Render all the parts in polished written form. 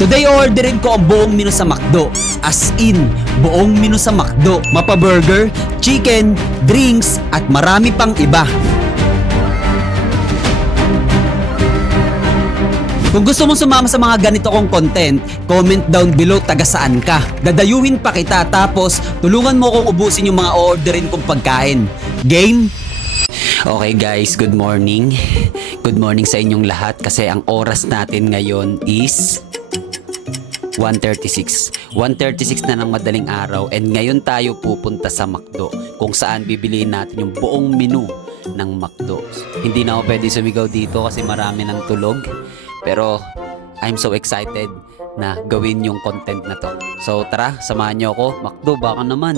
Today orderin ko ang buong menu sa McDo. As in, buong menu sa McDo. Mapa burger, chicken, drinks, at marami pang iba. Kung gusto mong sumama sa mga ganito kong content, comment down below taga saan ka. Dadayuhin pa kita tapos tulungan mo kong ubusin yung mga orderin kong pagkain. Game? Okay guys, good morning. Good morning sa inyong lahat kasi ang oras natin ngayon is 1:36. 1:36 na ng madaling araw and ngayon tayo pupunta sa McDo kung saan bibiliin natin yung buong menu ng McDo. Hindi na ako pwede sumigaw dito kasi marami ng tulog. Pero I'm so excited na gawin yung content na to. So tara, samahan niyo ako. McDo, baka naman.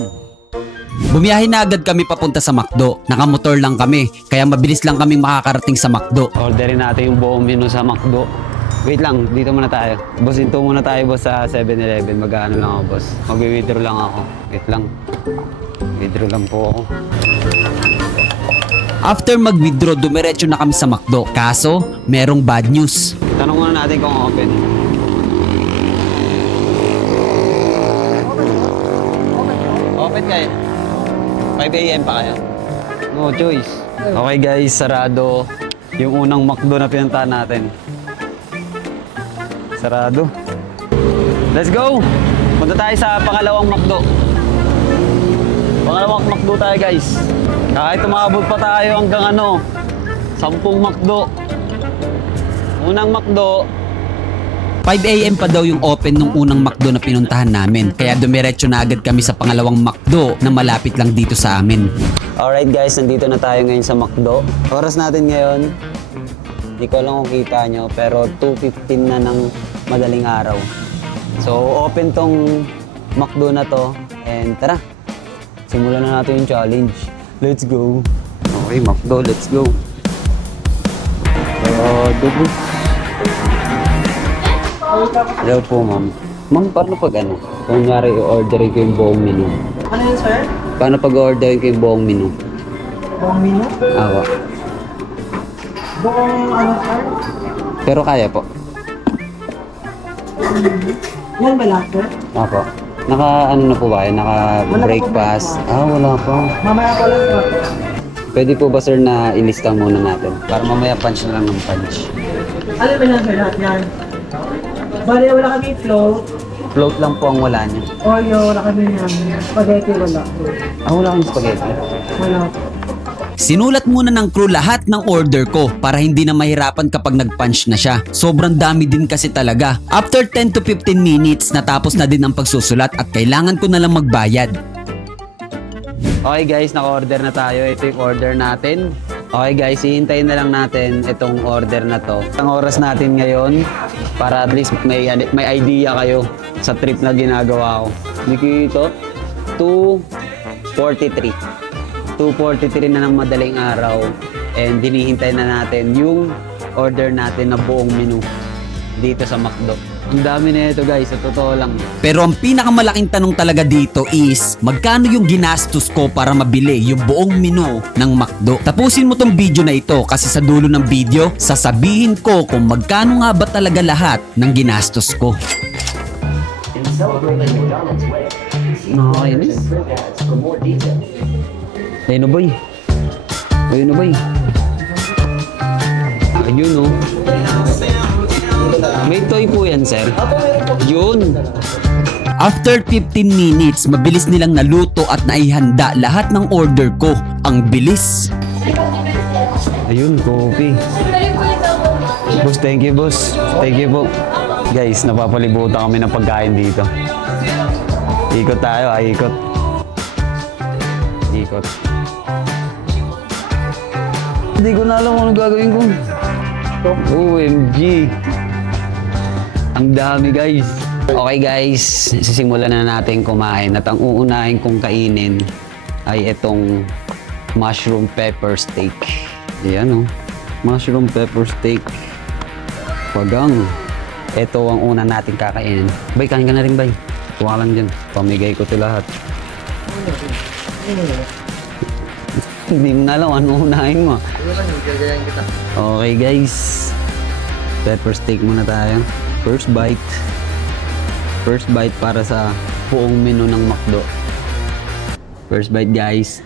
Bumiyahe na agad kami papunta sa McDo. Nakamotor lang kami, kaya mabilis lang kaming makakarating sa McDo. Orderin natin yung buong menu sa McDo. Wait lang, dito muna tayo. Boss, into muna tayo boss sa 7-Eleven. Mag-ano lang ako boss. Mag-withdraw lang ako. Wait lang. Withdraw lang po ako. After mag-withdraw, dumiretso na kami sa McDo. Kaso, merong bad news. Tanong muna natin kung open. Open kayo? 5 AM pa kayo? No choice. Okay guys, sarado yung unang McDo na pinuntahan natin. Sarado. Let's go! Punta tayo sa pangalawang McDo. Pangalawang McDo tayo guys. Kahit umabot pa tayo hanggang 10 McDo. Unang McDo. 5 AM pa daw yung open nung unang McDo na pinuntahan namin. Kaya dumiretso na agad kami sa pangalawang McDo na malapit lang dito sa amin. Alright guys, nandito na tayo ngayon sa McDo. Oras natin ngayon, hindi ko lang kung kita nyo, pero 2:15 na ng madaling araw. So open tong McDo na to. And tara, simulan na natin yung challenge. Let's go. Okay, McDo, let's go. Dugo. Hello po, ma'am. Ma'am, paano pag kunyari i-orderin ko yung buong menu? Ano yun, sir? Paano pag orderin ko yung buong menu? Buong menu? Awa. Buong sir? Pero kaya po. Yan ba lahat, sir? Apo. Naka na po ba? Naka breakfast? Wala pa. Mamaya ko lang, sir. Pwede po ba sir na ilista muna natin? Para mamaya punch na lang ng punch. Ano ba yan, sir? Lahat yan? Bale, wala kami float. Float lang po ang wala niya. Oreo, wala kami yan. Spaghetti, wala. Wala kang spaghetti. Wala. Sinulat muna ng crew lahat ng order ko para hindi na mahirapan kapag nag-punch na siya. Sobrang dami din kasi talaga. After 10 to 15 minutes, natapos na din ang pagsusulat at kailangan ko na lang magbayad. Okay guys, naka-order na tayo. Ito yung order natin. Okay guys, hihintayin na lang natin itong order na to. Ang oras natin ngayon para at least may idea kayo sa trip na ginagawa ko. Dito, 2:43. 2:43 na ng madaling araw and hinihintay na natin yung order natin na buong menu dito sa McDo. Ang dami na ito guys, sa totoo lang. Pero ang pinakamalaking tanong talaga dito is magkano yung ginastos ko para mabili yung buong menu ng McDo. Tapusin mo tong video na ito kasi sa dulo ng video sasabihin ko kung magkano nga ba talaga lahat ng ginastos ko. Nakakainis. Ayun o boy. Ayun o boy. Ayun o. May toy po yan, sir. Yun. After 15 minutes, mabilis nilang naluto at naihanda lahat ng order ko. Ang bilis. Ayun, coffee. Boss, thank you, boss. Thank you po. Guys, napapalibutan kami ng pagkain dito. Ikot tayo, ikot. Ikot. Hindi ko na alam kung ano gagawin ko. OMG. Ang dami guys. Okay guys, sisimulan na natin kumain at ang uunahin kong kainin ay itong mushroom pepper steak. Ayan mushroom pepper steak. Pagang. Ito ang una natin kakainin. Bay, kain ka na rin bay. Tuwa lang dyan. Pamigay ko ito lahat. Hindi mo na alam ano unahin mo. Okay guys. Pepper steak muna tayo. First bite. First bite para sa buong menu ng McDo. First bite, guys.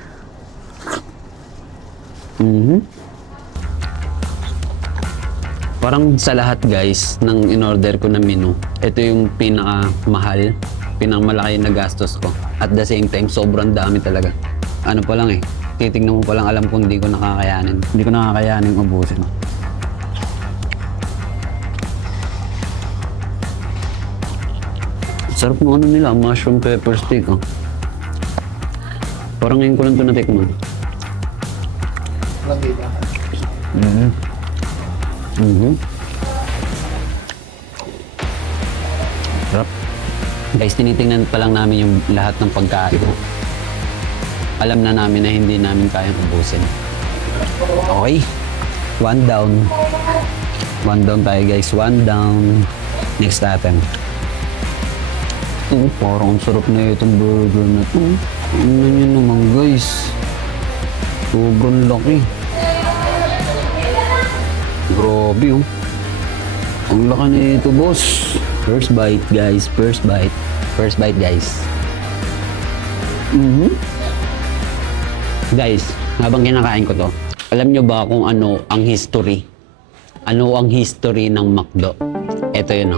Parang sa lahat, guys, ng in-order ko na menu, ito yung pinakamahal, pinakamalaki na gastos ko. At the same time, sobrang dami talaga. Ano pa lang titignan mo pa lang, alam kong hindi ko nakakayanin. Hindi ko nakakayanin ubusin. Sarap ng ano nila, mushroom pepper steak. Parang ngayon ko lang ito natikman. Sarap. Guys, tinitingnan pa lang namin yung lahat ng pagkain. Alam na namin na hindi namin kayang ubusin. Okay. One down. One down tayo, guys. One down. Next natin. Parang ang sarap na itong burger na ito. Tingnan nyo naman, guys. Sobrang laki. Grabe, Ang laki na ito, boss. First bite, guys. First bite. First bite, guys. Guys, habang kinakain ko to, alam nyo ba kung ano ang history? Ano ang history ng McDo? Ito yun,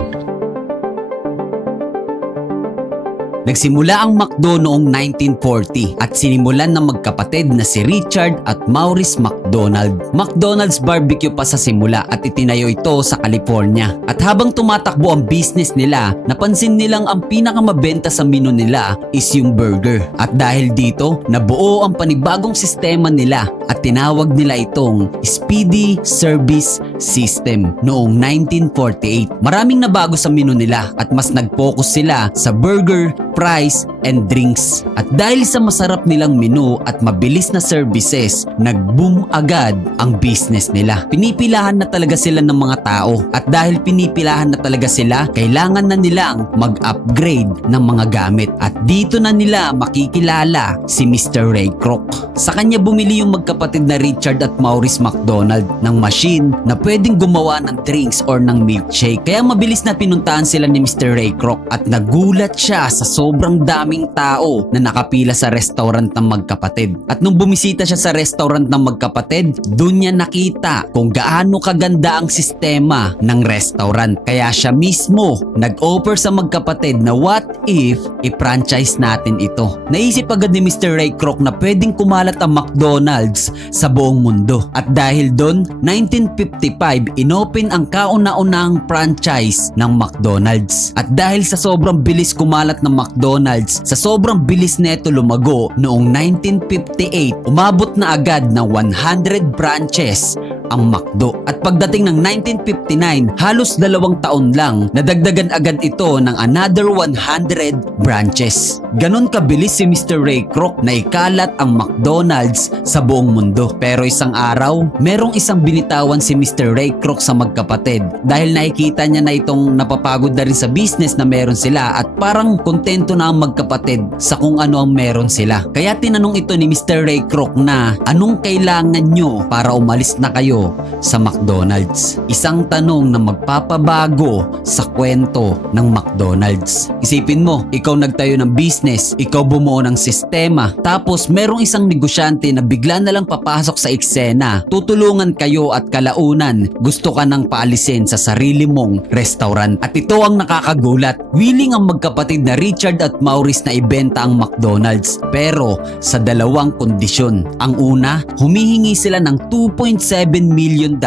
Nagsimula ang McDo noong 1940 at sinimulan ng magkapatid na si Richard at Maurice McDonald. McDonald's Barbecue pa sa simula at itinayo ito sa California. At habang tumatakbo ang business nila, napansin nilang ang pinakamabenta sa menu nila is yung burger. At dahil dito, nabuo ang panibagong sistema nila at tinawag nila itong Speedy Service System noong 1948. Maraming nabago sa menu nila at mas nag-focus sila sa burger, fries, and drinks. At dahil sa masarap nilang menu at mabilis na services, nag-boom agad ang business nila. Pinipilahan na talaga sila ng mga tao at dahil pinipilahan na talaga sila, kailangan na nilang mag-upgrade ng mga gamit. At dito na nila makikilala si Mr. Ray Kroc. Sa kanya bumili yung magkapatid na Richard at Maurice McDonald ng machine na pwedeng gumawa ng drinks or ng milkshake. Kaya mabilis na pinuntahan sila ni Mr. Ray Kroc at nagulat siya sa sobrang daming tao na nakapila sa restaurant ng magkapatid. At nung bumisita siya sa restaurant ng magkapatid, doon niya nakita kung gaano kaganda ang sistema ng restaurant. Kaya siya mismo nag-offer sa magkapatid na what if i-franchise natin ito. Naisip agad ni Mr. Ray Kroc na pwedeng kumalat ang McDonald's sa buong mundo. At dahil doon, 1955, inopen ang kauna-unahang franchise ng McDonald's. At dahil sa sobrang bilis kumalat ng McDonald's, sa sobrang bilis neto lumago, noong 1958, umabot na agad ng 100 branches ang McDo. At pagdating ng 1959, halos 2 taon lang, nadagdagan agad ito ng another 100 branches. Ganon kabilis si Mr. Ray Kroc na ikalat ang McDonald's sa buong mundo. Pero isang araw, merong isang binitawan si Mr. Ray Kroc sa magkapatid dahil nakikita niya na itong napapagod na rin sa business na meron sila at parang kontento na ang magkapatid sa kung ano ang meron sila. Kaya tinanong ito ni Mr. Ray Kroc na anong kailangan nyo para umalis na kayo sa McDonald's. Isang tanong na magpapabago sa kwento ng McDonald's. Isipin mo, ikaw nagtayo ng business, ikaw bumuo ng sistema, tapos merong isang negosyante na bigla na lang papasok sa eksena, tutulungan kayo at kalaunan gusto ka nang paalisin sa sarili mong restaurant. At ito ang nakakagulat. Willing ang magkapatid na Richard at Maurice na ibenta ang McDonald's, pero sa 2 kondisyon. Ang una, humihingi sila ng $2.7 million.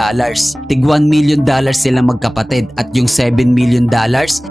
Tig $1 million sila magkapatid at yung $7 million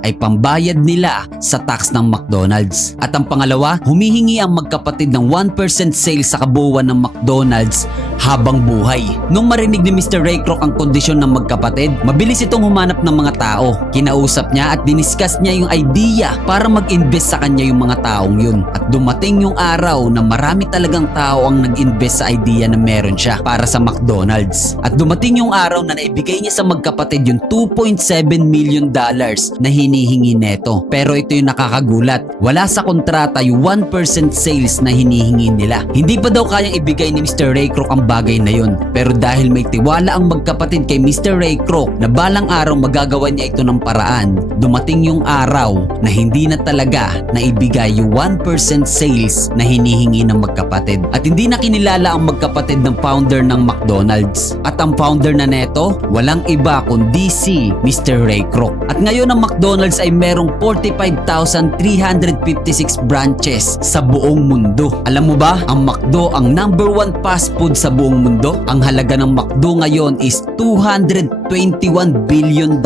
ay pambayad nila sa tax ng McDonald's. At ang pangalawa, humihingi ang magkapatid ng 1% sale sa kabuuan ng McDonald's habang buhay. Nung marinig ni Mr. Ray Kroc ang kondisyon ng magkapatid, mabilis itong humanap ng mga tao. Kinausap niya at diniscuss niya yung idea para mag-invest sa kanya yung mga taong yun. At dumating yung araw na marami talagang tao ang nag-invest sa idea na meron siya para sa McDonald's. At dumating yung araw na naibigay niya sa magkapatid yung $2.7 million na hinihingi neto. Pero ito yung nakakagulat. Wala sa kontrata yung 1% sales na hinihingi nila. Hindi pa daw kayang ibigay ni Mr. Ray Kroc ang bagay na yun. Pero dahil may tiwala ang magkapatid kay Mr. Ray Kroc na balang araw magagawa niya ito ng paraan, dumating yung araw na hindi na talaga naibigay yung 1% sales na hinihingi ng magkapatid. At hindi na kinilala ang magkapatid ng founder ng McDonald's. At ang founder na neto, walang iba kundi si Mr. Ray Kroc. At ngayon ang McDonald's ay merong 45,356 branches sa buong mundo. Alam mo ba, ang McDo ang number 1 fast food sa buong mundo. Ang halaga ng McDo ngayon is $221 billion.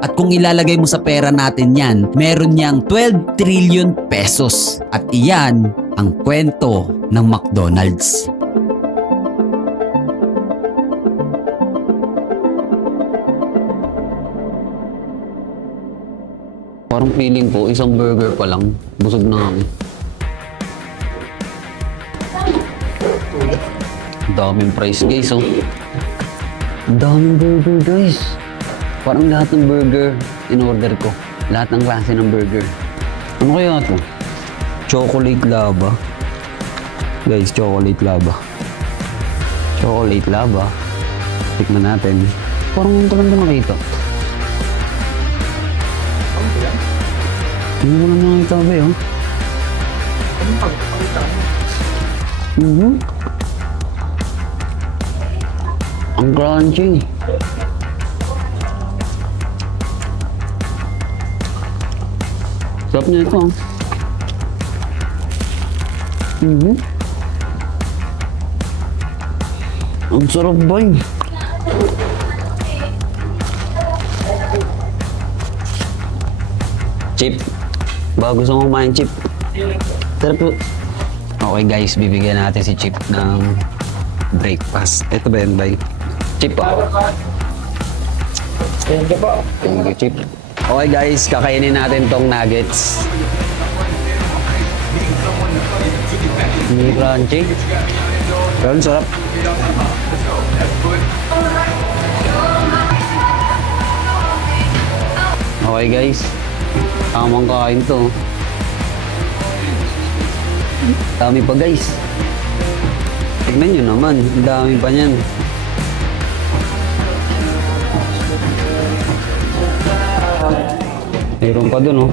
At kung ilalagay mo sa pera natin yan, meron niyang 12 trillion pesos. At iyan ang kwento ng McDonald's. Parang feeling ko, isang burger pa lang, busog na kami. Ang daming price guys, oh. Ang daming burger guys. Parang lahat ng burger in-order ko. Lahat ng klase ng burger. Ano kaya ito? Chocolate lava. Guys, chocolate lava. Chocolate lava. Tikman natin. Parang yung ko lang nakita. Hindi mo lang nakita ba yun? Ang crunchy. Sarap niya ito. Ang sarap ba yun? Chip. Baka gusto mo kumain chip. Sarap po. Okay guys, bibigyan natin si Chip ng breakfast. Ito ba yun, bay? Chip po. Thank you po. Thank you, Chip. Okay guys, kakainin natin tong nuggets. Hindi crunchy. Pero ang sarap. Okay guys, tamang kain to. Dami pa guys. Tignan nyo naman, ang dami pa niyan. Mayroon pa dun, oh.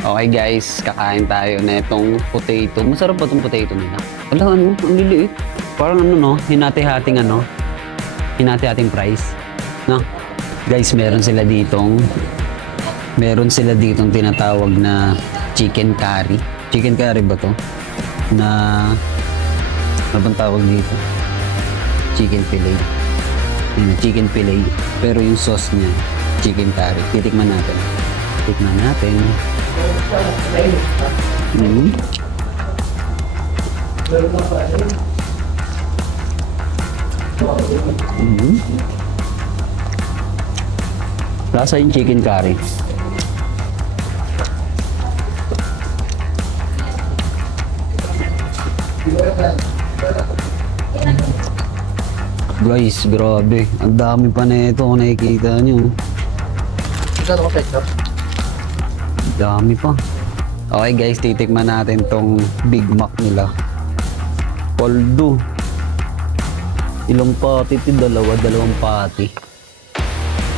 Okay guys, kakain tayo na itong potato. Masarap ba itong potato nila? Wala, ano, ang liliit. Parang ano, no, hinati-hating ano, hinati-hating price. No? Guys, meron sila ditong tinatawag na chicken curry. Chicken curry ba to? Na, ano bang tawag dito? Chicken fillet. Yun, chicken fillet. Pero yung sauce niya, chicken curry. Titikman natin. Tikman natin. Lasa yung chicken curry. Guys, grabe. Ang dami pa na ito kung nakikita nyo. Dami pa. Okay guys, titikman natin tong Big Mac nila. Poldo. Ilang pati ito? Dalawang pati.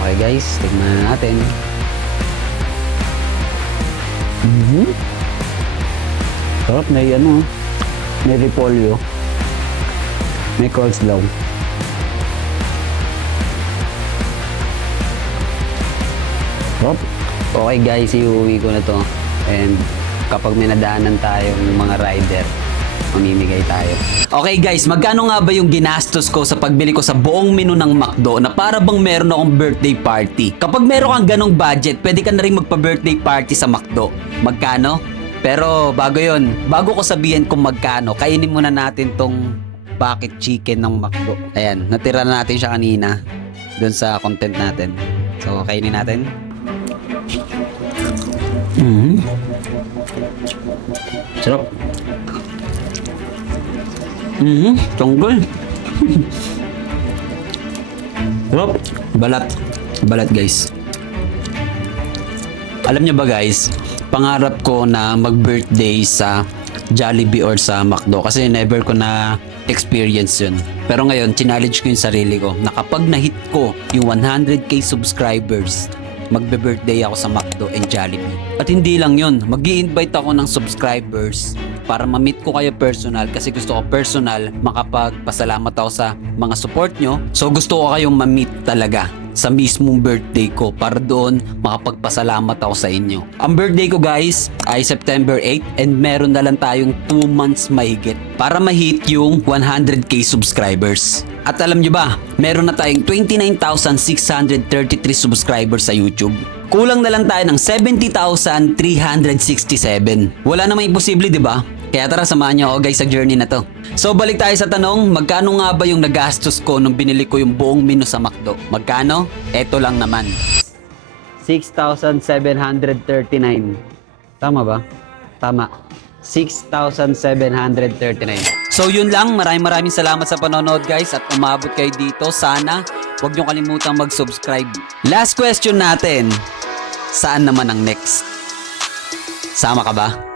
Okay guys, tikman na natin. Sarap na yan, may repolyo. May coleslaw. Sarap. Okay guys, iuwi ko na to. And kapag may nadaanan tayong mga rider, mamimigay tayo. Okay guys, magkano nga ba yung ginastos ko sa pagbili ko sa buong menu ng McDo na para bang meron akong birthday party? Kapag meron kang ganong budget, pwede ka na rin magpa-birthday party sa McDo. Magkano? Pero bago yon, bago ko sabihin kung magkano, kainin muna natin tong bucket chicken ng McDo. Ayan, natira na natin siya kanina dun sa content natin. So, kainin natin. Sarap. Tungkol. Wop, balat. Balat guys. Alam niyo ba guys, pangarap ko na mag-birthday sa Jollibee or sa McDo kasi never ko na experience yun. Pero ngayon, challenge ko yung sarili ko na kapag na-hit ko yung 100k subscribers, magbe-birthday ako sa McDo and Jollibee. At hindi lang yun, mag-i-invite ako ng subscribers para ma-meet ko kayo personal kasi gusto ko personal makapagpasalamat ako sa mga support nyo. So gusto ko kayong ma-meet talaga sa mismong birthday ko para doon makapagpasalamat ako sa inyo. Ang birthday ko guys ay September 8 and meron na lang tayong 2 months mahigit para ma-hit yung 100k subscribers. At alam nyo ba, meron na tayong 29,633 subscribers sa YouTube. Kulang na lang tayo ng 70,367. Wala namang imposible, di ba? Kaya tara, samahan niyo ako guys sa journey na to. So balik tayo sa tanong, magkano nga ba yung nagastos ko nung binili ko yung buong menu sa McDo? Magkano? Eto lang naman. 6,739. Tama ba? Tama. 6,739. So yun lang, maraming salamat sa panonood guys at umabot kayo dito. Sana huwag nyo kalimutang mag-subscribe. Last question natin, saan naman ang next? Sama ka ba?